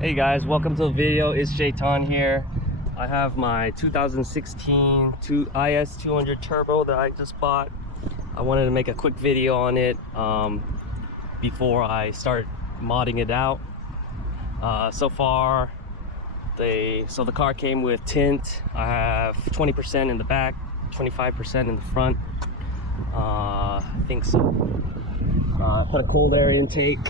Hey guys, welcome to the video. It's Shaitan here. I have my 2016 IS200 Turbo that I just bought. I wanted to make a quick video on it before I start modding it out. So far, the car came with tint. I have 20% in the back, 25% in the front. I think so. Put a cold air intake.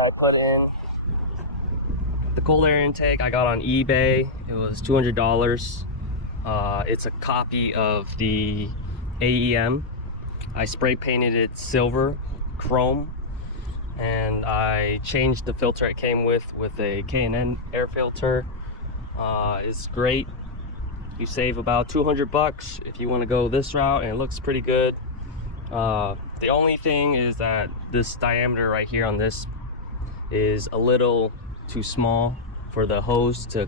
I put in the cold air intake I got on eBay. It was $200. It's a copy of the AEM. I spray painted it silver chrome, and I changed the filter it came with a K&N air filter. It's great. You save about 200 bucks if you want to go this route, and it looks pretty good. The only thing is that this diameter right here on this is a little too small for the hose to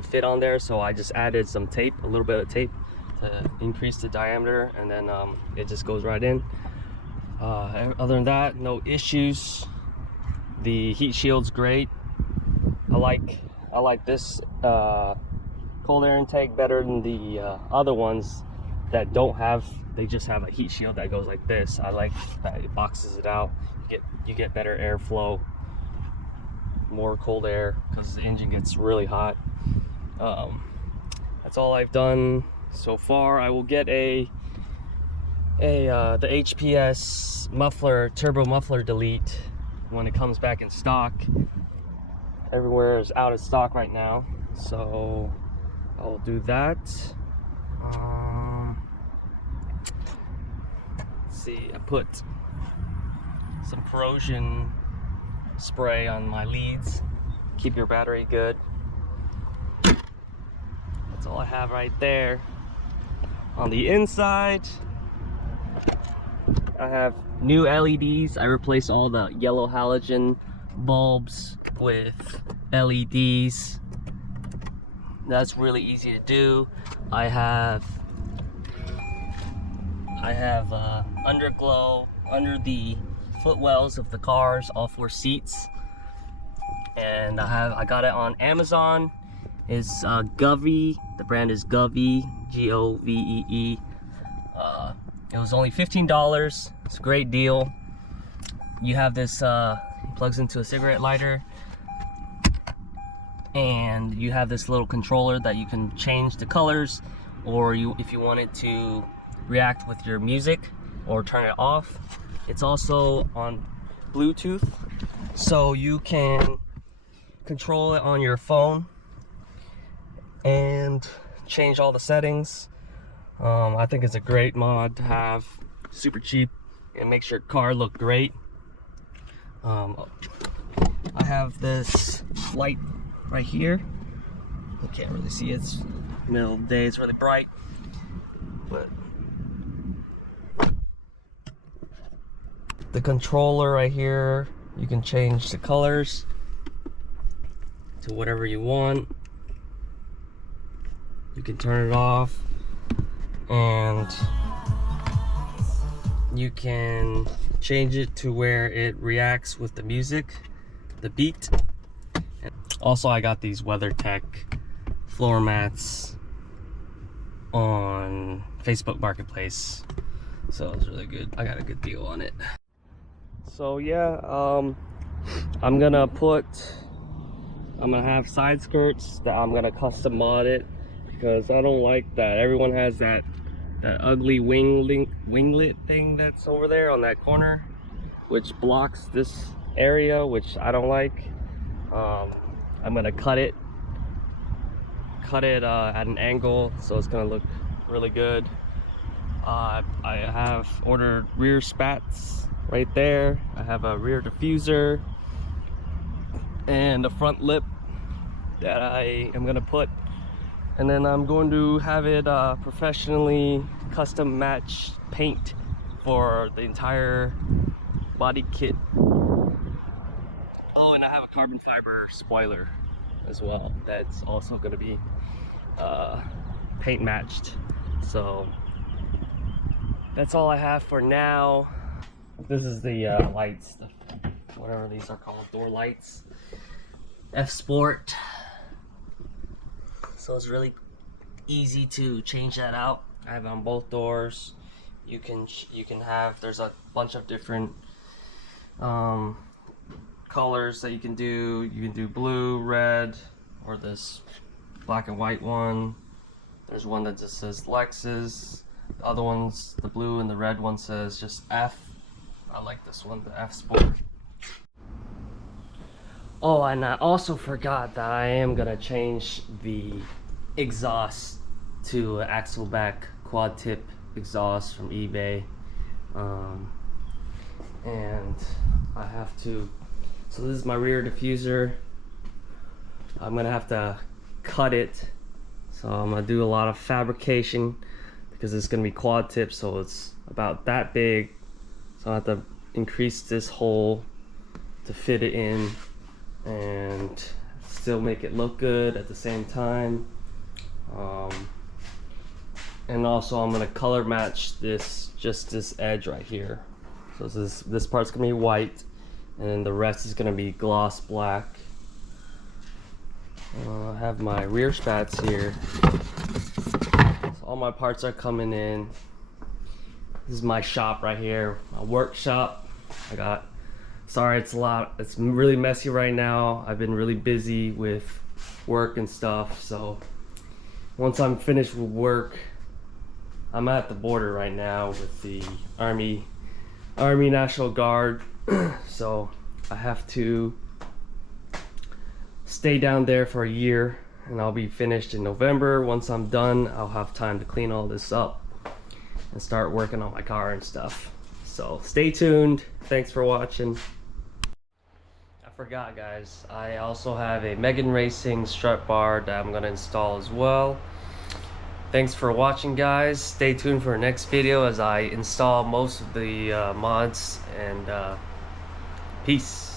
fit on there, so I just added some tape, a little bit of tape, to increase the diameter, and then it just goes right in. Other than that, no issues. The heat shield's great. I like this cold air intake better than the other ones that don't have, they just have a heat shield that goes like this. I like that it boxes it out. You get better airflow, more cold air, because the engine gets really hot. That's all I've done so far. I will get the HPS muffler, turbo muffler delete when it comes back in stock. Everywhere is out of stock right now, so I'll do that. Let's see, I put some corrosion spray on my leads. Keep your battery good. That's all I have right there. On the inside, I have new LEDs. I replaced all the yellow halogen bulbs with LEDs. That's really easy to do. I have underglow under the footwells of the cars, all 4 seats, and I got it on Amazon. It's Govee. The brand is Govee, Govee. It was only $15. It's a great deal. You have this, it plugs into a cigarette lighter, and you have this little controller that you can change the colors, or if you want it to react with your music or turn it off. It's also on Bluetooth, so you can control it on your phone and change all the settings. I think it's a great mod to have. Super cheap. It makes your car look great. I have this light right here. You can't really see it. It's middle of the day. It's really bright, but the controller right here, you can change the colors to whatever you want. You can turn it off, and you can change it to where it reacts with the music, the beat. And also, I got these WeatherTech floor mats on Facebook Marketplace, so it's really good. I got a good deal on it. So yeah, I'm gonna have side skirts that I'm gonna custom mod it, because I don't like that everyone has that ugly winglet thing that's over there on that corner, which blocks this area, which I don't like. I'm gonna cut it at an angle, so it's gonna look really good. I have ordered rear spats right there. I have a rear diffuser and a front lip that I am gonna put, and then I'm going to have it professionally custom match paint for the entire body kit. Oh, and I have a carbon fiber spoiler as well that's also going to be paint matched. So that's all I have for now. This is the lights, whatever these are called, door lights. F Sport. So it's really easy to change that out. I have it on both doors. You can have, there's a bunch of different colors that you can do. You can do blue, red, or this black and white one. There's one that just says Lexus. The other one's, the blue and the red one says just F. I like this one, the F Sport. Oh, and I also forgot that I am gonna change the exhaust to an axle back quad tip exhaust from eBay. And I have to, so this is my rear diffuser. I'm gonna have to cut it. So I'm gonna do a lot of fabrication because it's gonna be quad tip, so it's about that big. So I have to increase this hole to fit it in and still make it look good at the same time. And also I'm gonna color match this, just this edge right here. So this part's gonna be white, and then the rest is gonna be gloss black. I have my rear spats here. So all my parts are coming in. This is my shop right here, my workshop. Sorry, it's really messy right now. I've been really busy with work and stuff. So once I'm finished with work, I'm at the border right now with the Army National Guard. So I have to stay down there for a year, and I'll be finished in November. Once I'm done, I'll have time to clean all this up and start working on my car and stuff. So stay tuned. Thanks for watching. I forgot, guys, I also have a Megan Racing strut bar that I'm gonna install as well. Thanks for watching, guys. Stay tuned for the next video as I install most of the mods, and peace.